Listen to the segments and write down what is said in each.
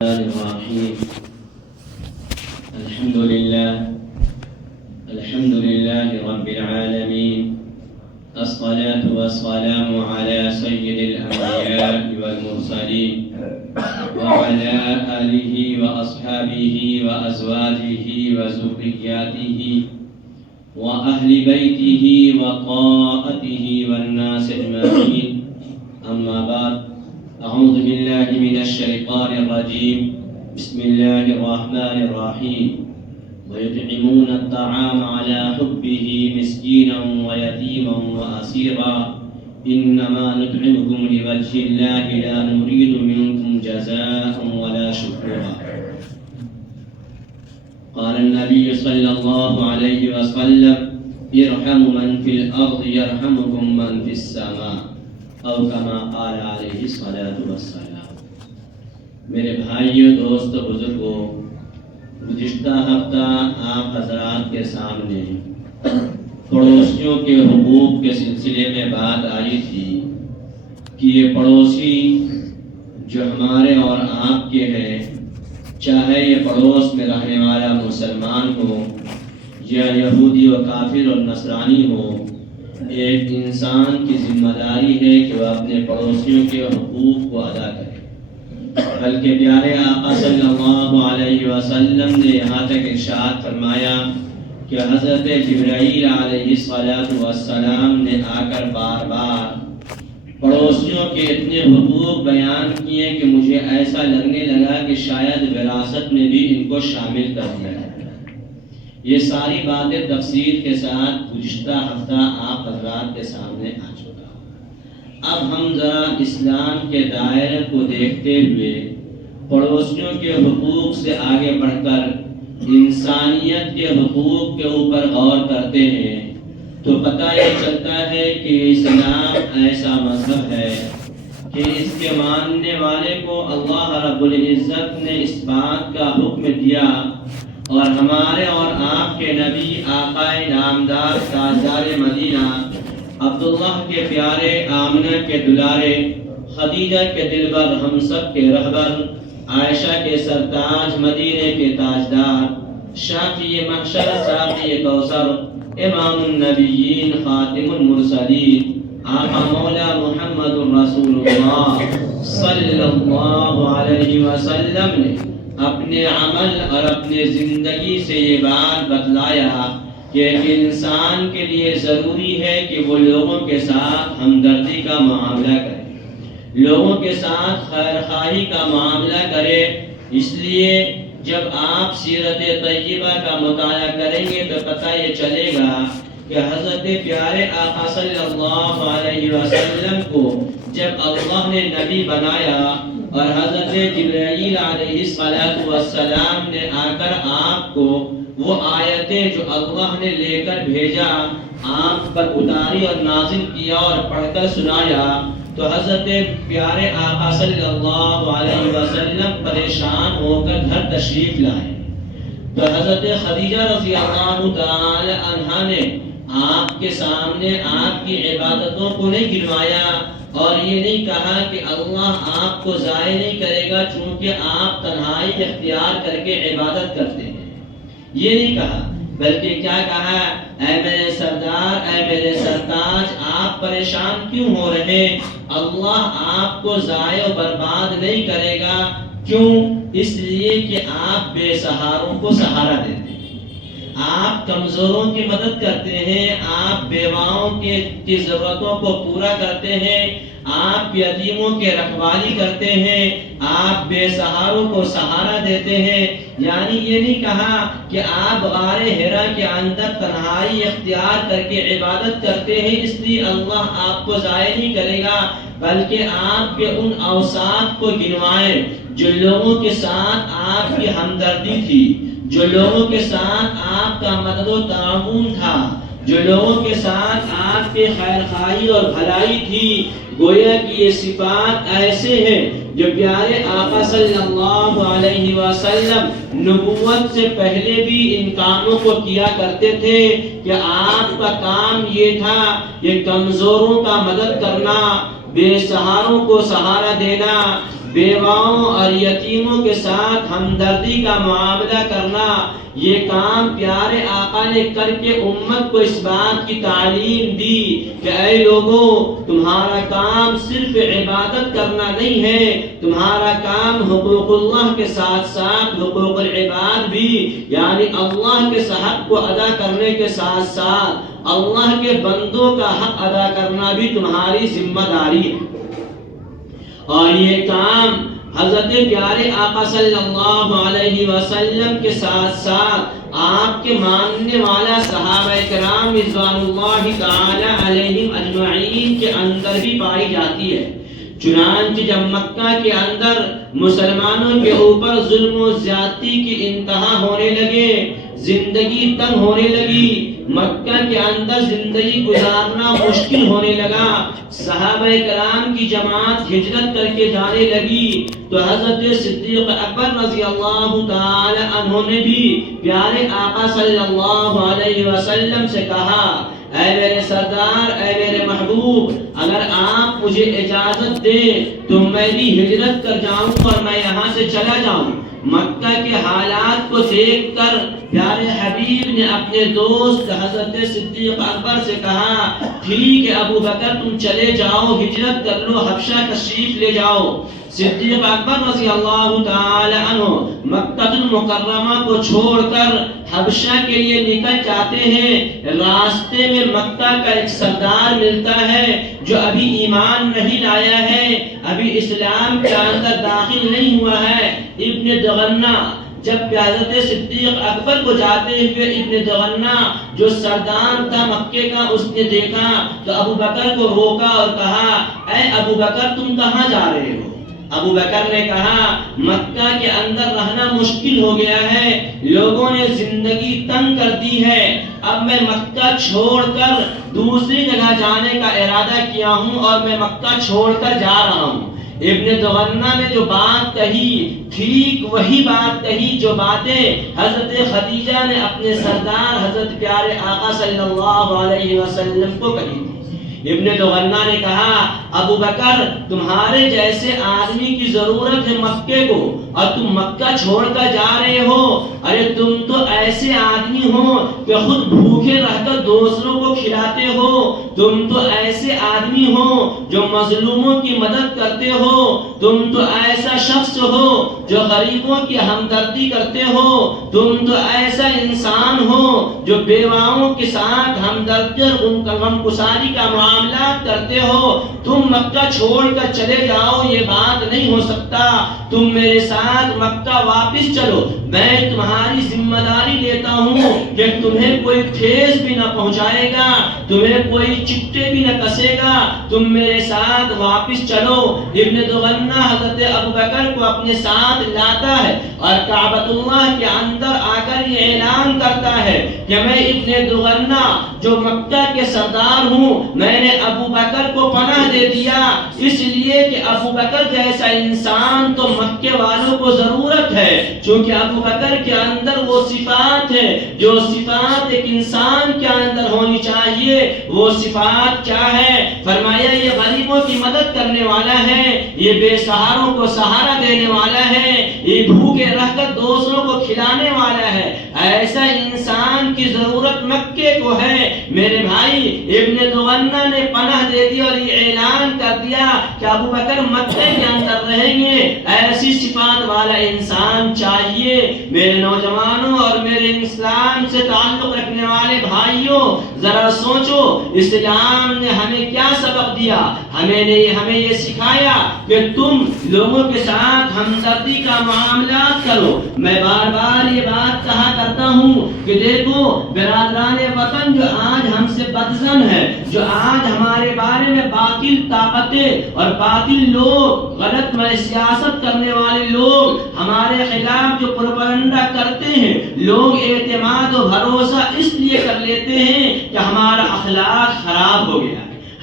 الرحيم. الحمد لله رب العالمين. الصلاة والسلام على سيد الأنبياء والمرسلين وعلى آله وأصحابه وأزواجه وذرياته وأهل بيته وطاعته والناس أجمعين. أما بعد، أعوذ بالله من الشيطان الرجيم. بسم الله الرحمن الرحيم. ويطعمون الطعام على حبه مسكينا ويتيما وأسيرا إنما نطعمكم لوجه الله لا نريد منكم جزاء ولا شكورا. قال النبي صلى الله عليه وسلم: ارحموا من في الأرض يرحمكم من في السماء، او کما قال علیہ الصلوۃ والسلام. میرے بھائیوں، دوستوں، بزرگوں، گزشتہ ہفتہ آپ حضرات کے سامنے پڑوسیوں کے حقوق کے سلسلے میں بات آئی تھی کہ یہ پڑوسی جو ہمارے اور آپ کے ہیں، چاہے یہ پڑوس میں رہنے والا مسلمان ہو یا یہودی و کافر اور نصرانی ہو، ایک انسان کی ذمہ داری ہے کہ وہ اپنے پڑوسیوں کے حقوق کو ادا کرے. بلکہ پیارے آقا صلی اللہ علیہ وسلم نے یہاں تک ارشاد فرمایا کہ حضرت جبرائیل علیہ السلام نے آ کر بار بار پڑوسیوں کے اتنے حقوق بیان کیے کہ مجھے ایسا لگنے لگا کہ شاید وراثت میں بھی ان کو شامل کر دیا ہے. یہ ساری باتیں تفصیل کے ساتھ گزشتہ ہفتہ آپ حضرات کے سامنے آ چکا. اب ہم ذرا اسلام کے دائرے کو دیکھتے ہوئے پڑوسیوں کے حقوق سے آگے بڑھ کر انسانیت کے حقوق کے اوپر غور کرتے ہیں تو پتہ یہ چلتا ہے کہ اسلام ایسا مذہب ہے کہ اس کے ماننے والے کو اللہ رب العزت نے اس بات کا حکم دیا اور ہمارے اور آپ کے نبی آقا نامدار تاجدار مدینہ عبداللہ کے پیارے، آمنہ کے دلارے، خدیجہ کے دلبر، ہم سب کے رہبر، عائشہ کے سرتاج، مدینے کے تاجدار، شافی محشر، ساقی کوثر، امام النبیین، خاتم المرسلین، آقا مولا محمد رسول اللہ صلی اللہ علیہ وسلم نے اپنے عمل اور اپنے زندگی سے یہ بات بتلایا کہ انسان کے لیے ضروری ہے کہ وہ لوگوں کے ساتھ ہمدردی کا معاملہ کرے، لوگوں کے ساتھ خیر خواہی کا معاملہ کرے. اس لیے جب آپ سیرت طیبہ کا مطالعہ کریں گے تو پتہ یہ چلے گا کہ حضرت پیارے آقا صلی اللہ علیہ وسلم کو جب اللہ نے نبی بنایا اور حضرت جبرائیل علیہ السلام نے آ کر آپ کو وہ آیتیں جو اللہ نے لے کر بھیجا آپ پر اتاری اور نازل کیا اور پڑھ کر سنایا تو حضرت پیارے آقا صلی اللہ علیہ وسلم پریشان ہو کر گھر تشریف لائے. تو حضرت خدیجہ رضی اللہ تعالی عنہا نے آپ کے سامنے آپ کی عبادتوں کو نہیں گنوایا اور یہ نہیں کہا کہ اللہ آپ کو ضائع نہیں کرے گا چونکہ آپ تنہائی اختیار کر کے عبادت کرتے ہیں، یہ نہیں کہا، بلکہ کیا کہا؟ اے میرے سردار، اے میرے سرتاج، آپ پریشان کیوں ہو رہے؟ اللہ آپ کو ضائع و برباد نہیں کرے گا. کیوں؟ اس لیے کہ آپ بے سہاروں کو سہارا دیتے ہیں، آپ کمزوروں کی مدد کرتے ہیں، آپ بیواؤں کی ضرورتوں کو پورا کرتے ہیں، آپ یتیموں کے رکھوالی کرتے ہیں، آپ بے سہاروں کو سہارا دیتے ہیں. یعنی یہ نہیں کہا کہ آپ غار حرا کے اندر تنہائی اختیار کر کے عبادت کرتے ہیں اس لیے اللہ آپ کو ضائع نہیں کرے گا، بلکہ آپ کے ان اوصاف کو گنوائے جو لوگوں کے ساتھ آپ کی ہمدردی تھی، جو لوگوں کے ساتھ آپ کا مدد و تعاون تھا، جو لوگوں کے ساتھ آپ کے خیر خواہی اور بھلائی تھی. گویا کہ یہ صفات ایسے ہیں جو پیارے آقا صلی اللہ علیہ وسلم نبوت سے پہلے بھی ان کاموں کو کیا کرتے تھے کہ آپ کا کام یہ تھا کہ کمزوروں کا مدد کرنا، بے سہاروں کو سہارا دینا، بیواؤں اور یتیموں کے ساتھ ہمدردی کا معاملہ کرنا، یہ کام پیارے آقا نے کر کے امت کو اس بات کی تعلیم دی کہ اے لوگوں، تمہارا کام صرف عبادت کرنا نہیں ہے، تمہارا کام حقوق اللہ کے ساتھ ساتھ حقوق العباد بھی، یعنی اللہ کے حق کو ادا کرنے کے ساتھ ساتھ اللہ کے بندوں کا حق ادا کرنا بھی تمہاری ذمہ داری ہے۔ اور یہ کام حضرت پیارے آقا صلی اللہ علیہ وسلم کے ساتھ ساتھ آپ کے ماننے والا صحابہ کرام رضوان اللہ تعالی علیہم اجمعین کے اندر بھی پائی جاتی ہے۔ چنانچہ جب مکہ کے اندر مسلمانوں کے اوپر ظلم و زیادتی کی انتہا ہونے لگے، زندگی تنگ ہونے لگی، مکہ کے اندر زندگی گزارنا مشکل ہونے لگا، صحابہ کرام کی جماعت ہجرت کر کے جانے لگی، تو حضرت صدیق اکبر رضی اللہ تعالی عنہ نے بھی پیارے آقا صلی اللہ علیہ وسلم سے کہا، اے میرے سردار، اے میرے محبوب، اگر آپ مجھے اجازت دیں تو میں بھی ہجرت کر جاؤں اور میں یہاں سے چلا جاؤں۔ مکہ کے حالات کو دیکھ کر پیارے حبیب نے اپنے دوست حضرت صدیق اکبر سے کہا، ٹھیک ہے ابو بکر، تم چلے جاؤ، ہجرت کر لو، حبشہ تشریف لے جاؤ۔ صدیق اکبر رضی اللہ تعالی عنہ مکہ المکرمہ کو چھوڑ کر حبشہ کے لیے نکل جاتے ہیں۔ راستے میں مکہ کا ایک سردار ملتا ہے جو ابھی ایمان نہیں لایا ہے، ابھی اسلام کے اندر داخل نہیں ہوا ہے، ابن دغنہ۔ جب حضرت صدیق اکبر کو جاتے ہوئے ابن دغنہ جو سردار تھا مکے کا، اس نے دیکھا تو ابو بکر کو روکا اور کہا، اے ابو بکر، تم کہاں جا رہے ہو؟ ابو بکر نے کہا، مکہ کے اندر رہنا مشکل ہو گیا ہے، لوگوں نے زندگی تنگ کر دی ہے، اب میں مکہ چھوڑ کر دوسری جگہ جانے کا ارادہ کیا ہوں اور میں مکہ چھوڑ کر جا رہا ہوں۔ ابن دغنہ نے جو بات کہی، ٹھیک وہی بات کہی جو باتیں حضرت خدیجہ نے اپنے سردار حضرت پیارے آقا صلی اللہ علیہ وسلم کو کہی تھی۔ ابن دغنہ نے کہا، ابو بکر، تمہارے جیسے آدمی کی ضرورت ہے مکے کو اور تم مکہ چھوڑ کر جا رہے ہو؟ ارے تم تو ایسے آدمی ہو کہ خود بھوکے رہ کر دوسروں کو کھلاتے ہو، تم تو ایسے آدمی ہو جو مظلوموں کی مدد کرتے ہو، تم تو ایسا شخص ہو جو غریبوں کی ہمدردی کرتے ہو، تم تو ایسا انسان ہو جو بیواؤں کے ساتھ ہمدردی اور غمگساری کا معاملات کرتے ہو، تم مکہ چھوڑ کر چلے جاؤ، یہ بات نہیں ہو سکتا، تم میرے ساتھ مکہ واپس چلو، میں تمہاری ذمہ داری لیتا ہوں کہ تمہیں کوئی ٹھیس بھی نہ پہنچائے گا، تمہیں کوئی چٹے بھی نہ کسے گا، تم میرے ساتھ واپس چلو۔ ابن دغنہ حضرت ابو بکر کو اپنے ساتھ لاتا ہے اور کعبۃ اللہ کے اندر آ کر یہ اعلان کرتا ہے کہ میں ابن دغنہ جو مکہ کے سردار ہوں، میں نے ابو بکر کو پناہ دے دیا، اس لیے کہ ابو بکر جیسا انسان تو مکے والوں کو ضرورت ہے، چونکہ ابو بکر کے اندر وہ صفات ہے جو صفات ایک انسان کے اندر ہونی چاہیے۔ وہ صفات کیا ہے؟ فرمایا یہ غریبوں کی مدد کرنے والا ہے، یہ بے سہاروں کو سہارا دینے والا ہے، یہ بھوکے رہ کر دوسروں کو کھلانے والا ہے، ایسا انسان کی ضرورت مکے کو ہے۔ میرے بھائی، ابن دغنہ نے پناہ دے دی اور یہ اعلان کر دیا کہ ابو بکر مکے کے اندر رہیں گے، ایسی صفات والا انسان چاہیے۔ میرے نوجوانوں اور میرے اسلام سے تعلق رکھنے والے بھائیوں، ذرا سوچو، اسلام نے ہمیں کیا سبق دیا؟ ہمیں یہ سکھایا کہ تم لوگوں کے ساتھ ہمدردی کا معاملات کرو۔ میں بار بار یہ بات کہا کرتا ہوں کہ دیکھو برادران وطن جو آج ہم سے بدظن ہے، جو آج ہمارے بارے میں باطل طاقتیں اور باطل لوگ، غلط سیاست کرنے والے لوگ ہمارے خلاف جو پروپیگنڈا کرتے ہیں، لوگ اعتماد و بھروسہ اس لیے کر لیتے ہیں کہ ہمارا اخلاق خراب ہو گیا،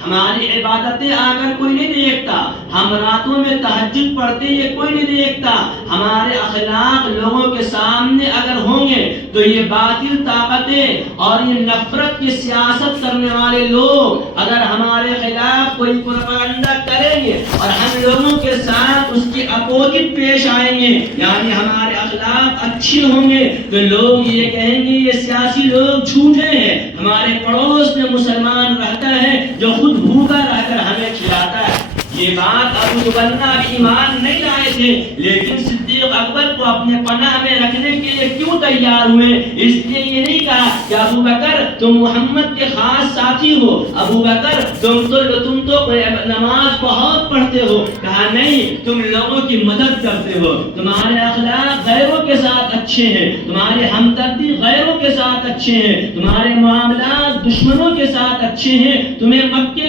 ہماری عبادتیں آ کر کوئی نہیں دیکھتا، ہم راتوں میں تہجد پڑھتے ہیں یہ کوئی نہیں دیکھتا. ہمارے اخلاق لوگوں کے سامنے اگر ہوں گے تو یہ باطل طاقتیں اور یہ نفرت کی سیاست کرنے والے لوگ اگر ہمارے خلاف کوئی پروپیگنڈا کریں گے اور ہم لوگوں کے ساتھ اس کی اپوزٹ پیش آئیں گے یعنی ہمارے اخلاق اچھے ہوں گے تو لوگ یہ کہیں گے یہ سیاسی لوگ جھوٹے ہیں. ہمارے پڑوس میں مسلمان رہتا ہے جو خود بھوکا رہ کر ہمیں کھلاتا ہے. یہ بات ابو دجانہ بھی ایمان نہیں لائے تھے لیکن صدیق اکبر کو اپنے پناہ میں رکھنے کے لیے کیوں تیار ہوئے؟ اس لیے یہ نہیں کہا کہ ابو بکر تم محمد کے خاص ساتھی ہو، ابو بکر تم تو نماز بہت پڑھتے ہو. کہا نہیں، تم لوگوں کی مدد کرتے ہو، تمہارے اخلاق غیروں کے ساتھ اچھے ہیں، تمہاری ہمدردی غیروں کے ساتھ اچھے ہیں، تمہارے معاملات دشمنوں کے ساتھ اچھے ہیں. تمہیں مکے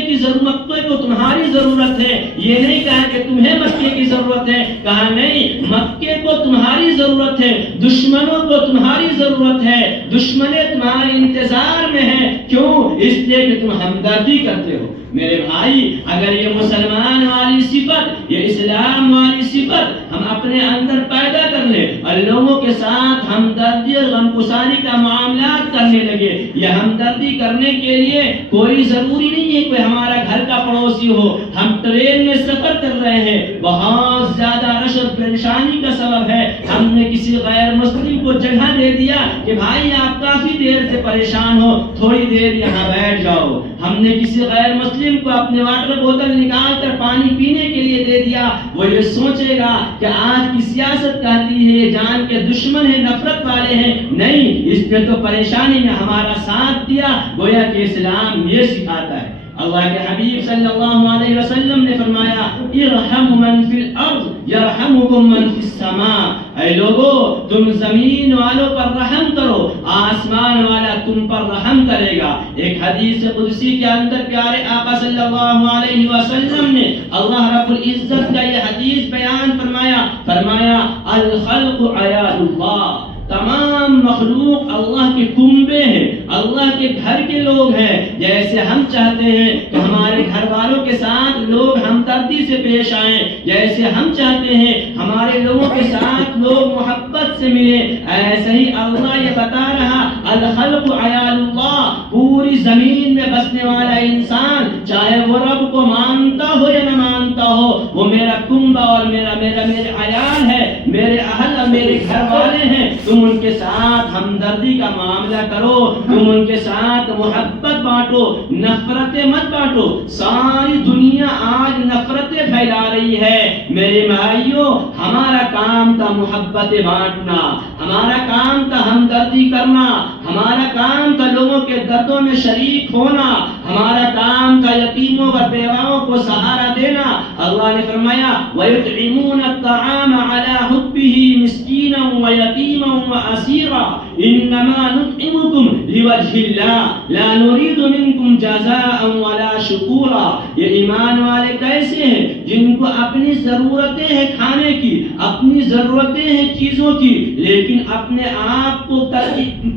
کو تمہاری ضرورت ہے. یہ نہیں کہا کہ تمہیں مکے کی ضرورت ہے، کہا نہیں، مکے کو تمہاری ضرورت ہے، دشمنوں کو تمہاری ضرورت ہے. دشمنے تمہارے انتظار میں ہیں. کیوں؟ اس لیے کہ تم ہمدردی کرتے ہو. میرے بھائی، اگر یہ مسلمان والی صفت، یہ اسلام والی صفت ہم اپنے اندر پیدا کر لیں اور لوگوں کے ساتھ ہمدردی اور غمگساری کا معاملات کرنے لگے، یہ ہمدردی کرنے کے لیے کوئی ضروری نہیں ہے کوئی ہمارا گھر کا پڑوسی ہو. ہم ٹرین میں سفر کر رہے ہیں، بہت زیادہ رش اور پریشانی کا سبب ہے، ہم نے کسی غیر مسلم کو جگہ دے دیا کہ بھائی آپ کافی دیر سے پریشان ہو، تھوڑی دیر یہاں بیٹھ جاؤ. ہم نے کسی غیر مسلم کو اپنے واٹر بوتل نکال کر پانی پینے کے لیے دے دیا، وہ یہ سوچے گا کہ آج کی سیاست کہتی ہے جان کے دشمن ہیں، نفرت والے ہیں. نہیں، اس نے تو پریشانی میں ہمارا ساتھ دیا. گویا کہ اسلام یہ سکھاتا ہے. اللہ کے حبیب صلی اللہ علیہ وسلم نے فرمایا ارحم من فی الارض یرحمکم من فی السماء. اے لوگو، تم زمین والوں پر رحم کرو، آسمان والا تم پر رحم کرے گا. ایک حدیث قدسی کے اندر پیارے آقا صلی اللہ علیہ وسلم نے اللہ رب العزت کا یہ حدیث بیان فرمایا الخلق عیال اللہ. تمام مخلوق اللہ کے کنبے ہیں، اللہ کے گھر کے لوگ ہیں. جیسے ہم چاہتے ہیں کہ ہمارے گھر والوں کے ساتھ لوگ ہمدردی سے پیش آئیں، جیسے ہم چاہتے ہیں ہمارے لوگوں کے ساتھ لوگ محبت سے ملیں، ایسے ہی اللہ یہ بتا رہا الخلق عیال اللہ. پوری زمین میں بسنے والا انسان چاہے وہ رب کو مانتا ہو یا نہ مانتا ہو، وہ میرا کنبہ اور میرے عیال ہے، میرے اہل اور میرے گھر والے ہیں. تم ان کے ساتھ ہمدردی کا معاملہ کرو، تم ان کے ساتھ محبت بانٹو، نفرتیں مت بانٹو. ساری دنیا آج نفرتیں پھیلا رہی ہے. میرے بھائیوں، ہمارا کام تھا محبت بانٹنا، ہمارا کام تھا ہمدردی کرنا، ہمارا کام تھا لوگوں کے دردوں میں شریک ہونا، ہمارا کام تھا یتیموں اور بیواؤں کو سہارا دینا. اللہ نے فرمایا وَيُطْعِمُونَ الطَّعَامَ عَلَى حُبِّهِ مِسْكِينًا وَيَتِيمًا وَأَسِيرًا إِنَّمَا نُطْعِمُكُمْ لِوَجْهِ اللَّهِ لَا نُرِيدُ مِنكُمْ جَزَاءً وَلَا شُكُورًا. یہ ایمان والے کیسے ہیں؟ جن کو اپنی ضرورتیں ہیں کھانے کی، اپنی ضرورتیں ہیں چیزوں کی، لیکن اپنے آپ کو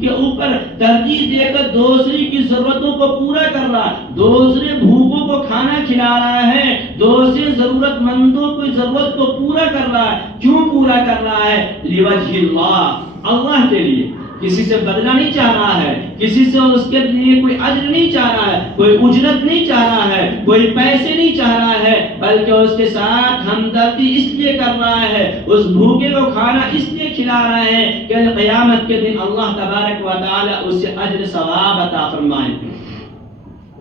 کے اوپر ترجیح دے کر دوسری کی ضرورتوں کو پورا کر رہا ہے، دوسرے بھوکوں کو کھانا کھلا رہا ہے، دوسرے ضرورت مندوں کی ضرورت کو پورا کر رہا ہے. کیوں پورا کر رہا ہے؟ لِوَجْهِ اللَّهِ، اللہ کے لیے. کسی سے بدلہ نہیں چاہ رہا ہے، کسی سے اس کے لیے کوئی اجر نہیں چاہ رہا ہے، کوئی اجرت نہیں چاہ رہا ہے، کوئی پیسے نہیں چاہ رہا ہے، بلکہ اس کے ساتھ ہمدردی اس لیے کر رہا ہے، اس بھوکے کو کھانا اس لیے کھلا رہا ہے کہ قیامت کے دن اللہ تبارک و تعالی اسے اجر ثواب عطا فرمائے.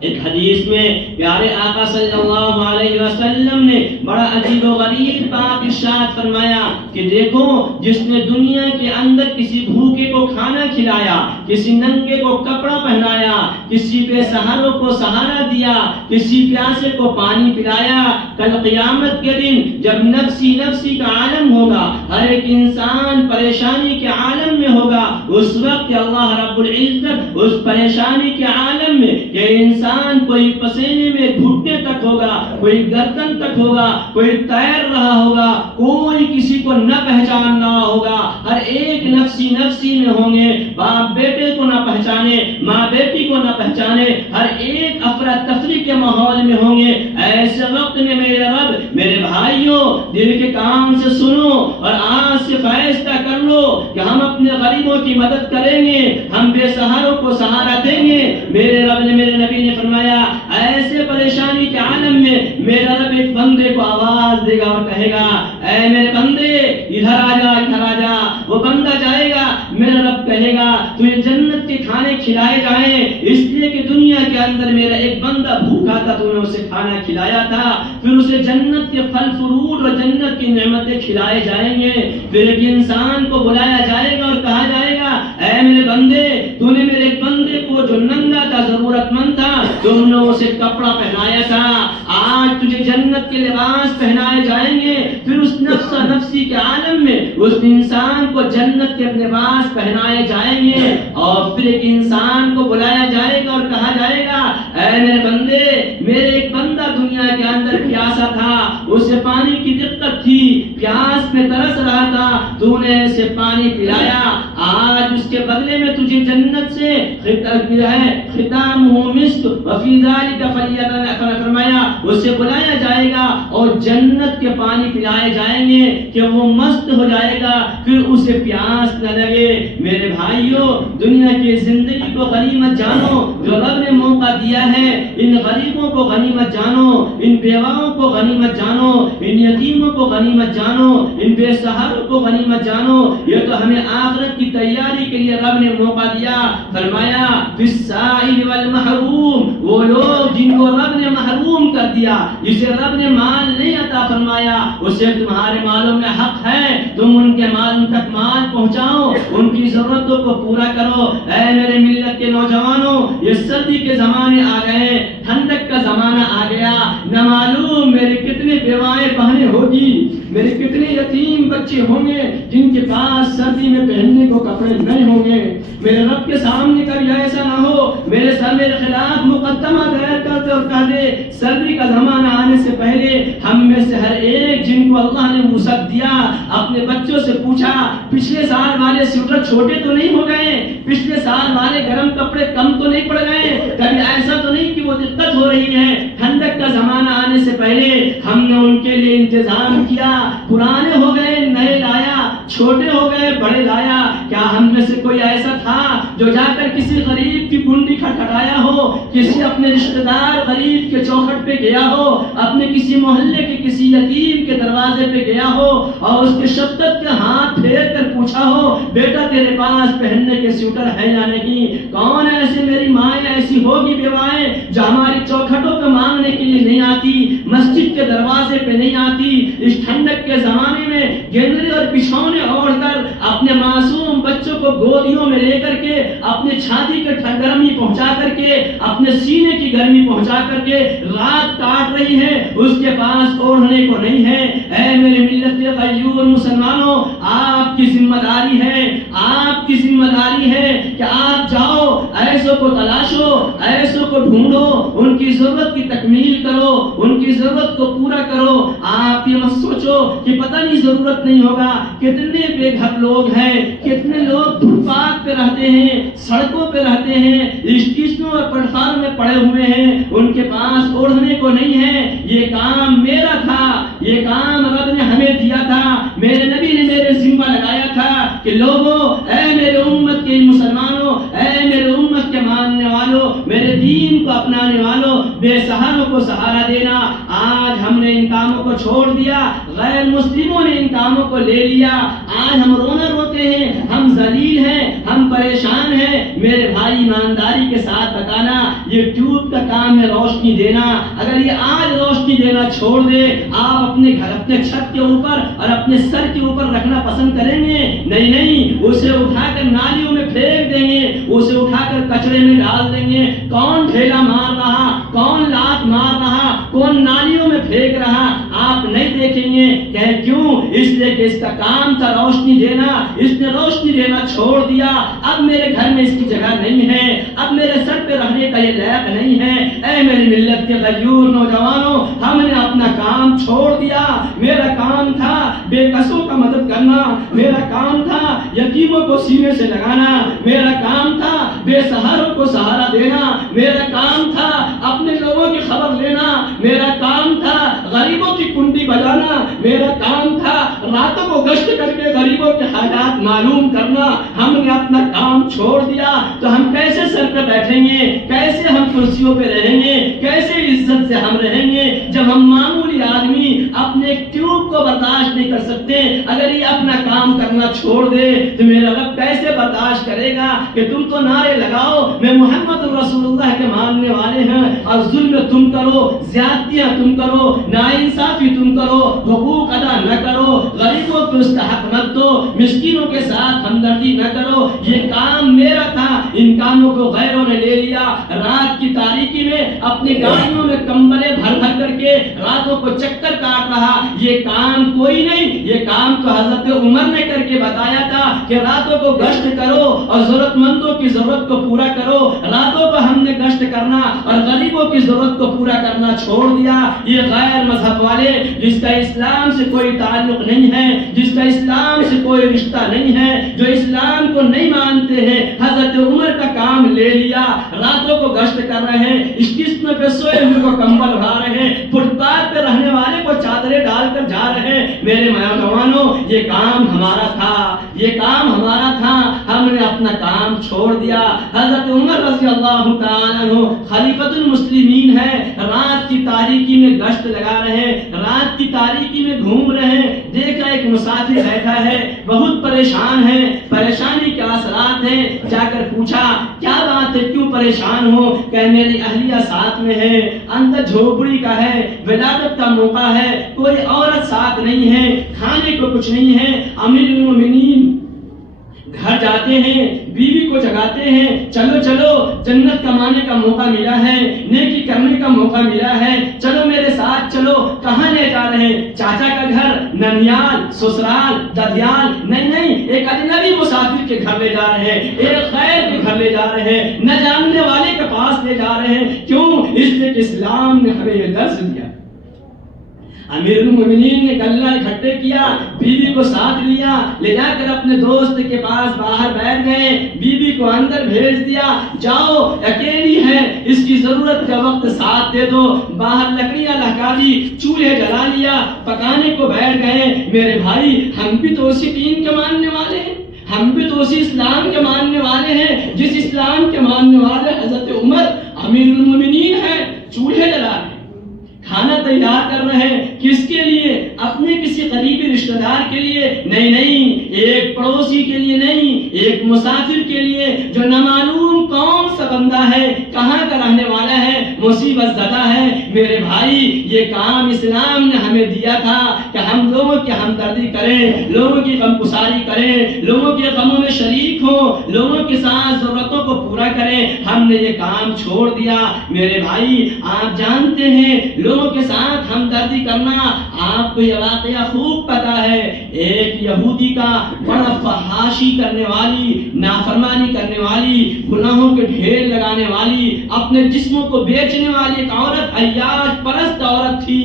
ایک حدیث میں پیارے آقا صلی اللہ علیہ وسلم نے بڑا عجیب و غریب بات ارشاد فرمایا کہ دیکھو، جس نے دنیا کے اندر کسی بھوکے کو کھانا کھلایا، کسی ننگے کو کپڑا پہنایا، کسی بے سہاروں کو سہارا دیا، کسی پیاسے کو پانی پلایا، کل قیامت کے دن جب نفسی نفسی کا عالم ہوگا، ہر ایک انسان پریشانی کے عالم میں ہوگا، اس وقت اللہ رب العزت اس پریشانی کے عالم میں کہ انسان انسان کوئی پسینے میں گھٹنے تک ہوگا، کوئی گردن تک ہوگا، کوئی تیر رہا ہوگا، کوئی کسی کو نہ پہچان رہا ہوگا، ہر ایک نفسی نفسی میں ہوں گے، باپ بیٹے کو نہ پہچانے، ماں بیٹی کو نہ پہچانے، ہر ایک افراتفری کے ماحول میں ہوں گے۔ ایسے وقت میں میرے رب، میرے بھائیوں، دل کے کام سے سنو اور آج سے فیصلہ کر لو کہ ہم اپنے غریبوں کی مدد کریں گے، ہم بے سہاروں کو سہارا دیں گے۔ میرے رب نے، میرے نبی نے فرمایا ایسے پریشانی کے عالم میں میرا رب ایک بندے کو آواز دے گا اور کہے گا اے میرے بندے ادھر آ جا، ادھر آ جا۔ وہ بندہ جائے گا، میرا رب کہے گا تجھے جنت کے کھانے کھلائے جائیں، اس لیے کہ دنیا کے اندر میرا ایک بندہ بھوکا تھا، تو نے اسے کھانا کھلایا تھا۔ پھر اسے جنت کے پھل فروٹ اور جنت کی نعمتیں کھلائے جائیں گے۔ پھر ایک انسان کو بلایا جائے گا اور کہا جائے گا اے میرے بندے، تو نے میرے ایک بندے کو جو ننگا تھا، ضرورت مند تھا، تم نے اسے کپڑا پہنایا تھا، آج تجھے جنت کے لباس پہنائے جائیں گے۔ پھر اس نفس نفسی کے عالم میں اس انسان کو جنت کے لباس پہنائے جائیں گے، اور پھر ایک انسان کو بلایا جائے گا اور کہا جائے گا اے میرے بندے، میرے ایک بندہ دنیا کے اندر پیاسا تھا، اسے پانی کی دقت تھی، پیاس میں ترس رہا تھا، تو نے اسے پانی پلایا، آج اس کے بدلے میں تجھے جنت سے ختامہ مسک وفی ذلک فلیتنافس، فرمایا اسے بلایا جائے گا اور جنت کے پانی پلائے جائیں گے کہ وہ مست ہو جائے گا، پھر اسے پیاس نہ لگے۔ میرے بھائیوں، دنیا کی زندگی کو غنیمت جانو جو رب نے موقع دیا ہے، ان غریبوں کو غنیمت جانو، ان بیواؤں کو غنیمت جانو، ان یتیموں کو غنیمت جانو، ان بے سہاروں کو غنیمت جانو۔ یہ تو ہمیں آخرت کی تیاری کے لیے رب نے موقع دیا۔ فرمایا بالسائل والمحروم، وہ لوگ جن کو رب نے محروم کر دیا، جسے رب نے مال نہیں عطا فرمایا، اسے تمہارے مالوں میں حق ہے، تم ان کے مال تک مال پہنچاؤ، ان کی ضرورتوں کو پورا کرو۔ اے میرے ملت کے نوجوانوں، یہ سردی کے زمانے آ گئے، ٹھنڈک کا زمانہ آ گیا، نہ معلوم میرے کتنے بیوائیں بہنیں ہوگی، میرے کتنے یتیم بچے ہوں گے جن کے پاس سردی میں پہننے کو کپڑے نہیں ہوں گے۔ میرے رب کے سامنے کبھی ایسا نہ ہو میرے خلاف مقدمہ دائر کرتے اور کہہ دے سردی کا زمانہ آنے سے پہلے ہم میں سے ہر ایک جن کو اللہ نے وسعت دیا، اپنے بچوں سے پوچھا پچھلے سال والے سویٹر چھوٹے تو نہیں ہو گئے، پچھلے سال والے گرم کپڑے کم تو نہیں پڑ گئے، کبھی ایسا تو نہیں کہ وہ دقت ہو رہی ہے۔ ٹھنڈک کا زمانہ آنے سے پہلے ہم نے ان کے لیے انتظام کیا، پرانے ہو گئے نئے لایا، چھوٹے ہو گئے بڑے لایا۔ کیا ہم میں سے کوئی ایسا تھا جو جا کر کسی غریب کی کنڈی کھٹکھٹایا ہو، کسی اپنے رشتہ دار غریب کے چوکھٹ پہ گیا ہو، اپنے کسی محلے کے کسی یتیم کے دروازے پہ گیا ہو اور اس کے شفقت کے ہاتھ پھیر کر پوچھا ہو بیٹا تیرے پاس پہننے کے سویٹر ہے یا نہیں؟ کون ایسے میری مائیں ایسی ہوگی بیوائیں جو ہماری چوکھٹوں پہ مانگنے کے لیے نہیں آتی، مسجد کے دروازے پہ نہیں آتی؟ اس ٹھنڈک کے زمانے میں گیندری اور بچھونے اوڑھ کر اپنے معصوم بچوں کو گودیوں میں لے کر کے اپنے چھاتی کے گرمی پہنچا کر کے اپنے سینے کی گرمی پہنچا کر کے رات کاٹ رہی ہے، اس کے پاس اوڑھنے کو نہیں ہے۔ اے میرے ملت کے غیور مسلمانوں، آپ کی ذمہ داری ہے، آپ کی ذمہ داری ہے کہ آپ جاؤ ایسوں کو تلاشو، ایسوں کو ڈھونڈو، ان کی ضرورت کی تکمیل کرو، ان کی ضرورت کو پورا کرو۔ آپ یہ مت سوچو کہ پتہ نہیں ضرورت نہیں ہوگا، کتنے بے گھر لوگ ہیں، کتنے لوگ فٹ پاتھ پہ رہتے ہیں، سڑکوں پہ رہتے ہیں، اسٹیشنوں اور پلیٹ فارم میں پڑے ہوئے ہیں، ان کے پاس اوڑھنے کو نہیں ہے۔ یہ کام میرا تھا، یہ کام رب نے ہمیں دیا تھا، میرے نبی نے میرے ذمہ لگایا تھا کہ لوگوں، اے میرے امت کے مسلمانوں، اے میرے امت کے ماننے والوں، میرے دین کو اپنانے والوں، بے سہاروں کو سہارا دینا۔ آج ہم نے ان کاموں کو چھوڑ دیا، غیر مسلموں نے ان کاموں کو لے لیا، آج ہم رونا روتے ہیں، ہم ذلیل ہیں، ہم پریشان ہیں۔ میرے بھائی ایمانداری کے ساتھ بتانا، یہ ٹیوب کا کام ہے روشنی دینا، اگر یہ آج روشنی دینا چھوڑ دے، آپ اپنے گھر اپنے چھت کے اوپر اور اپنے سر کے اوپر رکھنا پسند کریں گے؟ نہیں نہیں، اسے اٹھا کر نالیوں میں پھینک دیں گے، اسے اٹھا کر کچرے میں ڈال دیں گے۔ کون ڈھیلا مار رہا، کون لات مار رہا، کون نالیوں میں پھینک رہا، آپ نہیں دیکھ دیکھیں گے کہ کیوں؟ اس لیے کہ اس کا کام تھا روشنی دینا، اس نے روشنی دینا چھوڑ دیا، اب میرے گھر میں اس کی جگہ نہیں ہے، اب میرے سر پہ رہنے کا یہ لائق نہیں ہے۔ اے میری ملت کے غیور نوجوانوں، ہم نے اپنا کام چھوڑ دیا۔ میرا کام تھا بے کسوں کا مدد کرنا، میرا کام تھا یتیموں کو سینے سے لگانا، میرا کام تھا بے سہاروں کو سہارا دینا، میرا کام تھا اپنے لوگوں کی خبر لینا، میرا کام تھا غریبوں کی کنڈی بجانا، میرا کام تھا راتوں کو گشت کر کے غریبوں کے حاجات معلوم کرنا۔ ہم نے اپنا کام چھوڑ دیا تو ہم کیسے سر پہ بیٹھیں گے؟ کیسے ہم کرسیوں پہ رہیں گے؟ کیسے عزت سے ہم رہیں گے جب ہم معمولی آدمی اپنے ٹیوب کو برداشت نہیں کر سکتے؟ اگر یہ اپنا کام کرنا چھوڑ دے تو میرا رب کیسے برداشت کرے گا کہ تم تو نعرے لگاؤ میں محمد رسول اللہ کے ماننے والے ہیں، اور ظلم تم کرو، زیادتیاں تم کرو، ناانصافی تم کرو، حقوق ادا نہ کرو، غریبوں کو اس کا حق مت دو، مسکینوں کے ساتھ ہمدردی نہ کرو۔ یہ کام میرا تھا، ان کاموں کو غیروں نے لے لیا۔ رات کی تاریکی میں اپنی گاڑیوں میں کمبلے بھر بھر کر کے راتوں کو چکر کاٹ رہا، یہ کام کوئی نہیں، یہ کام تو حضرت عمر نے کر کے بتایا تھا کہ راتوں کو گشت کرو اور ضرورت مندوں کی ضرورت کو پورا کرو۔ راتوں کو ہم نے گشت کرنا اور غریبوں کی ضرورت کو پورا کرنا چھوڑ دیا۔ یہ غیر مذہب والے جس کا اسلام سے کوئی تعلق نہیں ہے، جس کا اسلام سے کوئی رشتہ نہیں ہے، جو اسلام کو نہیں مانتے ہیں، حضرت عمر کا کام لے لیا، راتوں کو گشت کر رہے ہیں، اسٹیشنوں پہ سوئے ہوئے کو کمبل اڑا رہے ہیں، فٹ پاتھ پہ رہنے والے کو چادریں ڈال کر جا رہے ہیں۔ میرے نوجوانوں، یہ کام ہمارا تھا، یہ کام ہمارا تھا، ہم نے اپنا کام چھوڑ دیا۔ حضرت عمر رضی اللہ تعالیٰ عنہ خلیفۃ المسلمین ہے، رات کی تاریکی میں گشت لگا رہے ہیں، رات کی تاریکی میں گھوم رہے ہیں، دیکھا ایک مسافر بیٹھا ہے، بہت پریشان ہے، پریشانی کے اثرات ہیں، جا کر پوچھا کیا بات ہے، کیوں پریشان ہو؟ کہ میری اہلیہ ساتھ میں ہے، اندر جھوپڑی کا ہے، ولادت کا موقع ہے، کوئی عورت ساتھ نہیں ہے، کھانے کو کچھ نہیں ہے۔ امیر المومنین گھر جاتے ہیں، بیوی کو جگاتے ہیں، چلو چلو جنت کمانے کا موقع ملا ہے، نیکی کرنے کا موقع ملا ہے، چلو میرے ساتھ چلو۔ کہاں لے جا رہے ہیں؟ چاچا کا گھر، ننیال، سسرال، ددیال؟ نہیں، ایک اجنبی مسافر کے گھر لے جا رہے ہیں، ایک غیر کے گھر لے جا رہے ہیں، نہ جاننے والے کے پاس لے جا رہے ہیں۔ کیوں؟ اس لیے کہ اسلام نے ہمیں یہ درس دیا۔ امیر المومنین نے گلہ اکٹھے کیا، بیوی کو ساتھ لیا، لے جا کر اپنے دوست کے پاس باہر بیٹھ گئے، بیوی کو اندر بھیج دیا، جاؤ اکیلی ہے، اس کی ضرورت کا وقت ساتھ دے دو۔ باہر لکڑیاں لگا دی، چولہے جلا لیا، پکانے کو بیٹھ گئے۔ میرے بھائی، ہم بھی تو اسی دین کے ماننے والے ہیں، ہم بھی تو اسی اسلام کے ماننے والے ہیں جس اسلام کے ماننے والے حضرت عمر امیر المومنین ہیں۔ چولہے جلا رہے ہیں، کھانا تیار کر رہے ہیں، کس کے لیے؟ اپنے کسی قریبی رشتہ دار کے لیے نہیں، ایک پڑوسی کے لیے نہیں، ایک مسافر کے لیے جو نامعلوم کون سا بندہ ہے، کہاں کا رہنے والا ہے، مصیبت زدہ ہے۔ میرے بھائی، یہ کام اسلام نے ہمیں دیا تھا کہ ہم لوگوں کی ہمدردی کریں، لوگوں کی غمگساری کریں، لوگوں کے غموں میں شریک ہوں، لوگوں کے ساتھ ضرورتوں کو پورا کریں۔ ہم نے یہ کام چھوڑ دیا۔ میرے بھائی، آپ جانتے ہیں لوگوں کے ساتھ ہمدردی کرنا، آپ کو یہ واقعہ خوب پتا ہے۔ ایک یہودی کا بڑا فحاشی کرنے والی، نافرمانی کرنے والی، گناہوں کے ڈھیر لگانے والی، اپنے جسموں کو بیچنے والی ایک عورت، عیاش پرست عورت تھی۔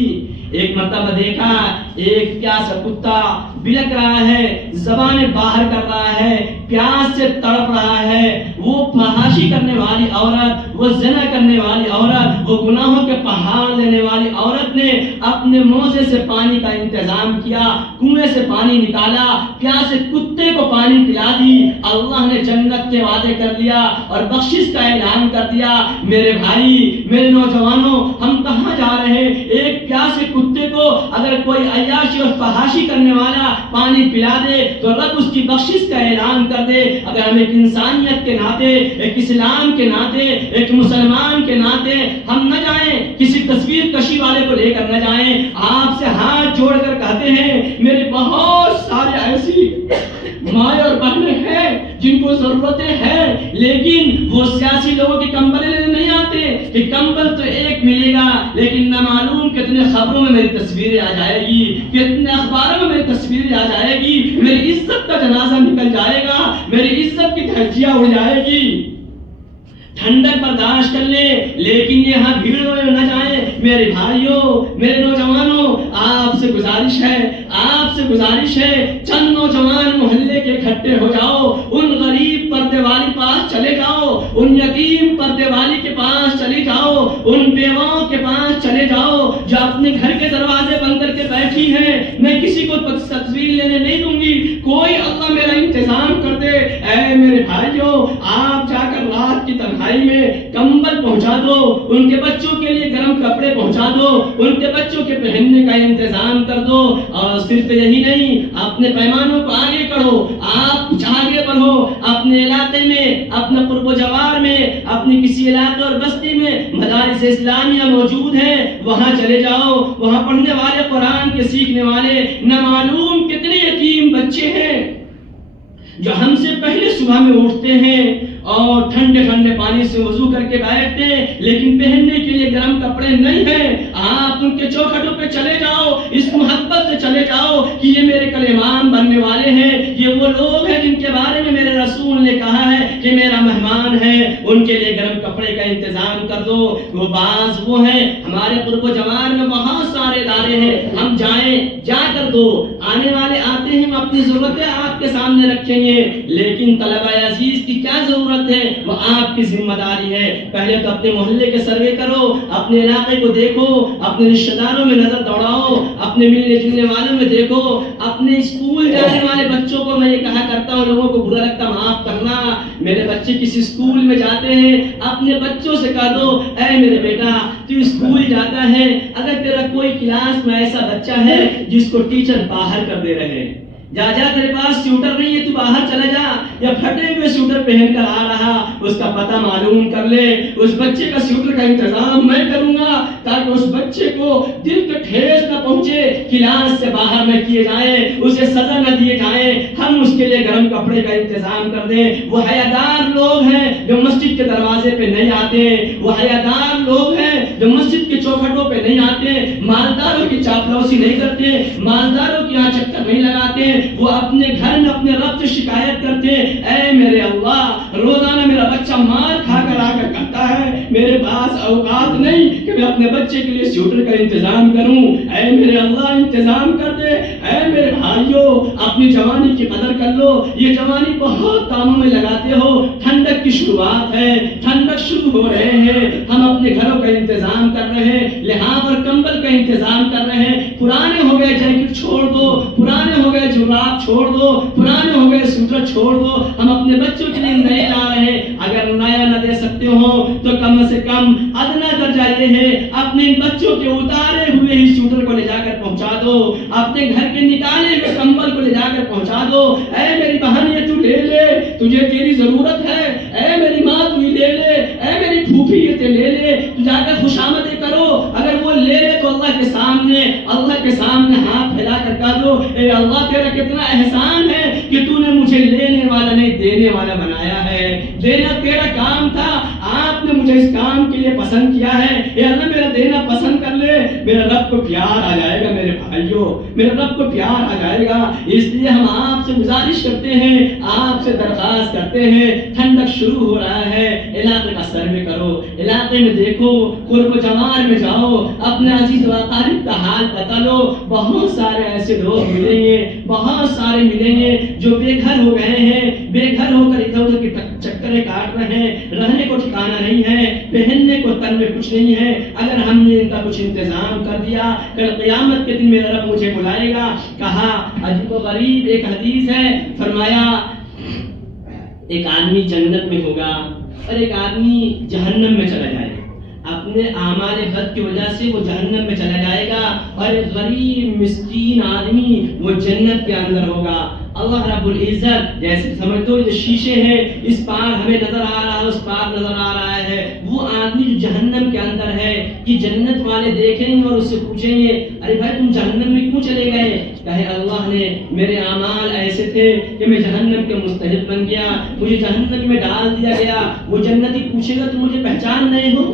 ایک مرتبہ دیکھا ایک پیاسا کتا بلک رہا ہے، زبانیں باہر کر رہا ہے، پیاس سے تڑپ رہا ہے۔ وہ فحاشی کرنے والی عورت، وہ زنا کرنے والی عورت، وہ گناہوں کے پہاڑ لینے والی عورت نے اپنے موزے سے پانی کا انتظام کیا، کنویں سے پانی نکالا، پیاسے کتے کو پانی پلا دی۔ اللہ نے جنت کے وعدے کر دیا اور بخشش کا اعلان کر دیا۔ میرے بھائی، میرے نوجوانوں، ہم کہاں جا رہے ہیں؟ ایک پیاسے کتے کو اگر کوئی عیاشی اور فحاشی کرنے والا پانی پلا دے تو رب اس کی بخشش کا اعلان کر دے۔ اگر ہم ایک انسانیت کے ناطے، ایک اسلام کے ناطے، ایک مسلمان کے ناطے ہم نہ جائیں، کسی تصویر کشی والے کو لے کر نہ جائیں، آپ سے ہاتھ جوڑ کر کہتے ہیں میرے بہت سارے ایسی مائیں اور بہنیں ہیں جن کو ضرورتیں ہیں، لیکن وہ سیاسی لوگوں کی کمبلیں لینے نہیں آتے، کہ کمبل تو ایک ملے گا لیکن نہ معلوم کتنے خبروں میں میری تصویریں آ جائے گی، کتنے اخباروں میں میری تصویریں آ جائے گی، میری عزت کا جنازہ نکل جائے گا، میری عزت کی دھجیاں اڑ جائے گی۔ ٹھنڈک برداشت کر لے لیکن یہاں بھیڑ میں نہ جائیں۔ میرے بھائیوں، میرے نوجوانوں، آپ سے گزارش ہے چند نوجوان محلے کے اکٹھے ہو جاؤ، ان غریب پردے والی پاس چلے جاؤ، ان یتیم پردے والی کے پاس چلے جاؤ، ان بیواؤں کے پاس چلے جاؤ جو اپنے گھر کے دروازے بند کر کے بیٹھی ہیں۔ میں کسی کو تصویر لینے نہیں دوں گی، کوئی اللہ میرا انتظام کر دے۔ اے میرے بھائیوں، آپ جا کر رات کی تنہائی میں کمبل پہنچا دو، ان کے بچوں کے لیے گرم کپڑے پہنچا دو، ان کے بچوں کے پہننے کا انتظام کر دو۔ اور صرف یہی نہیں، اپنے پیمانوں کو آگے کرو، آپ کچھ آگے بڑھو، اپنے علاقے میں، اپنے قرب و جوار میں، اپنے کسی علاقے اور بستی میں مدارس اسلامیہ موجود ہیں، وہاں چلے جاؤ۔ وہاں پڑھنے والے، قرآن کے سیکھنے والے نہ معلوم کتنے یتیم بچے ہیں جو ہم سے پہلے صبح میں اٹھتے ہیں اور ٹھنڈے ٹھنڈے پانی سے وضو کر کے بیٹھتے ہیں، لیکن پہننے کے لیے گرم کپڑے نہیں ہیں۔ آپ ان کے چوکھٹوں پہ چلے جاؤ، اس محبت سے چلے جاؤ کہ یہ میرے کلیمان بننے والے ہیں، یہ وہ لوگ ہیں جن کے بارے میں میرے رسول نے کہا ہے کہ میرا مہمان ہے، ان کے لیے گرم کپڑے کا انتظام کر دو۔ وہ بعض وہ ہیں، ہمارے قرب و جوار میں بہت سارے ادارے ہیں، ہم جائیں، جا کر دو، آنے والے آتے ہیں، ہم اپنی ضرورتیں آپ کے سامنے رکھیں گے، لیکن طلبہ عزیز کی کیا ضرورت ہے، وہ آپ کی ذمہ داری ہے۔ پہلے تو اپنے محلے کے سروے کرو، اپنے علاقے کو دیکھو، اپنے رشتہ داروں میں نظر دوڑاؤ، اپنے ملنے جلنے والوں میں دیکھو، اپنے اسکول جانے والے بچوں کو میں یہ کہا کرتا ہوں، لوگوں کو برا لگتا معاف کرنا، میرے بچے کسی اسکول میں جاتے ہیں، اپنے بچوں سے کہہ دو، اے میرے بیٹا تو اسکول جاتا ہے، اگر تیرا کوئی کلاس میں ایسا بچہ ہے جس کو ٹیچر باہر کر دے رہے ہیں، جا تیرے پاس سوٹر نہیں ہے، تو باہر چلا جا، یا پھٹے ہوئے سوٹر پہن کر آ رہا، اس کا پتہ معلوم کر لے، اس بچے کا سوٹر کا انتظام میں کروں گا تاکہ اس بچے کو دل کے ٹھیس نہ پہنچے، کلاس سے باہر نہ کیے جائیں، اسے سزا نہ دیے جائیں، ہم اس کے لیے گرم کپڑے کا انتظام کر دیں۔ وہ حیادار لوگ ہیں جو مسجد کے دروازے پہ نہیں آتے، وہ حیادار لوگ ہیں جو مسجد کے چوکھٹوں پہ نہیں آتے، مالداروں کی چاپلوسی نہیں کرتے، مالداروں کی یہاں چکر نہیں لگاتے، وہ اپنے گھر میں اپنے رب سے شکایت کرتے ہیں، اے میرے اللہ، روزانہ میرا بچہ مار کھا کر آ کر کہتا ہے میرے پاس اوقات نہیں کہ میں اپنے بچے کے لیے سوٹر کا انتظام کروں، اے میرے اللہ انتظام کر دے۔ اے میرے بھائیوں، اپنی جوانی کی قدر کر لو، یہ جوانی بہت کاموں میں لگاتے ہو، ٹھنڈک کی شروعات ہے، ٹھنڈک شروع ہو رہے ہیں، ہم اپنے گھروں کا انتظام کر رہے ہیں، لحاف اور کمبل کا انتظام کر رہے ہیں، پرانے ہو گئے جیکٹ چھوڑ دو، پرانے ہو گئے جراب چھوڑ دو، پرانے ہو گئے سوٹر چھوڑ دو، ہم اپنے بچوں کے لیے نئے لا رہے ہیں۔ اگر نیا نہ دے سکتے ہو تو کم سے کم ادنا درجہ یہ ہے، اپنے بچوں کے اتارے ہوئے ہی سوٹر کو لے جا کر پہنچا دو، اپنے گھر کے نکالے ہوئے کمبل کو لے جا کر پہنچا دو۔ اے میری بہن یہ تو لے لے، تجھے تیری ضرورت ہے، اے میری ماں تو لے لے، اے میری پھوپھی یہ تے لے لے، تو جا کر خوشامدیں کرو۔ اگر وہ لے لے تو اللہ کے سامنے ہاتھ پھیلا کر کہہ دو، اے اللہ تیرا کتنا احسان ہے کہ تو نے مجھے لینے والا نہیں دینے والا بنایا ہے، دینا تیرا کام تھا، آپ نے مجھے اس کام کے لیے پسند کیا ہے، اے اللہ میرا دینا پسند کر لے۔ میرے رب کو پیار آ جائے گا میرے بھائیوں، میرے رب کو پیار آ جائے گا۔ اس لیے ہم آپ سے گزارش کرتے ہیں، آپ سے درخواست کرتے ہیں، ٹھنڈک شروع ہو رہا ہے، علاقے کا سروے کرو، علاقے میں دیکھو، قرب و جوار میں جاؤ، اپنے عزیز و اقارب کا حال پتا لو۔ بہت سارے ایسے لوگ ملیں گے، بہت سارے ملیں گے جو بے گھر ہو گئے ہیں، بے گھر ہو کر ادھر ادھر کی چکریں کاٹ رہے ہیں، رہنے کو ٹھکانا نہیں ہے، پہننے کو تن میں کچھ نہیں ہے۔ اگر ہم نے ان کا کچھ انتظام کر دیا، کل قیامت کے دن میرا رب مجھے بلائے گا۔ کہا عجیب و غریب ایک حدیث ہے، فرمایا ایک آدمی جنت میں ہوگا اور ایک آدمی جہنم میں چلا جائے گا، اپنے اعمال بد کی وجہ سے وہ جہنم میں چلا جائے گا، اور ایک غریب مسکین آدمی وہ جنت کے اندر ہوگا۔ اللہ رب العزت جیسے سمجھ دو یہ شیشے ہیں، اس پار ہمیں نظر آ رہا ہے، اس پار نظر آ رہا ہے، وہ آدمی جو جہنم کے اندر ہے، یہ جنت والے دیکھیں گے اور اس سے پوچھیں گے ارے بھائی تم جہنم میں کیوں چلے گئے؟ کہے اللہ نے میرے اعمال ایسے تھے کہ میں جہنم کے مستحق بن گیا، مجھے جہنم میں ڈال دیا گیا۔ وہ جنتی پوچھے گا تم مجھے پہچان نہیں ہو؟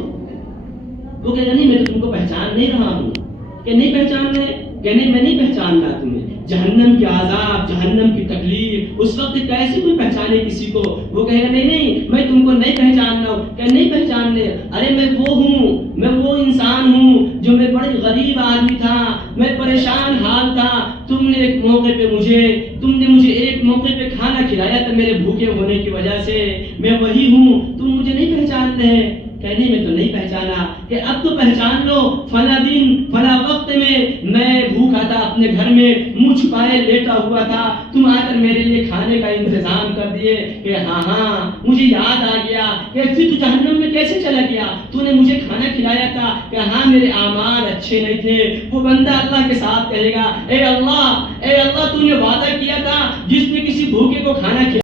وہ کہے گا نہیں میں تو تم کو پہچان نہیں رہا ہوں. کہ نہیں پہچان رہے؟ کہ نہیں میں نہیں پہچان رہا تمہیں. جہنم کے عذاب، جہنم کی تکلیف، اس وقت کیسے کوئی پہچانے کسی کو؟ وہ کہے گا نہیں نہیں میں تم کو نہیں پہچان رہا ہوں. کہ نہیں پہچاننے؟ ارے میں وہ ہوں، میں وہ انسان ہوں جو میں بڑے غریب آدمی تھا، میں پریشان حال تھا. تم نے ایک موقع پہ کھانا کھلایا تھا میرے بھوکے ہونے کی وجہ سے. میں وہی ہوں، تم مجھے نہیں پہچانتے ہیں. کہنے میں تو نہیں پہچانا. کہ اب تو پہچان لو، فلاں دن فلاں وقت میں بھوکا تھا، اپنے گھر میں منہ چھپائے لیٹا ہوا تھا، تم آ کر میرے لیے کھانے کا انتظام کر دیے. کہ ہاں مجھے یاد آ گیا. کہ پھر تو جہنم میں کیسے چلا گیا؟ تو نے مجھے کھانا کھلایا تھا. کہ ہاں میرے اعمال اچھے نہیں تھے. وہ بندہ اللہ کے ساتھ کہے گا اے اللہ تو نے وعدہ کیا تھا جس نے کسی بھوکے کو کھانا کھلایا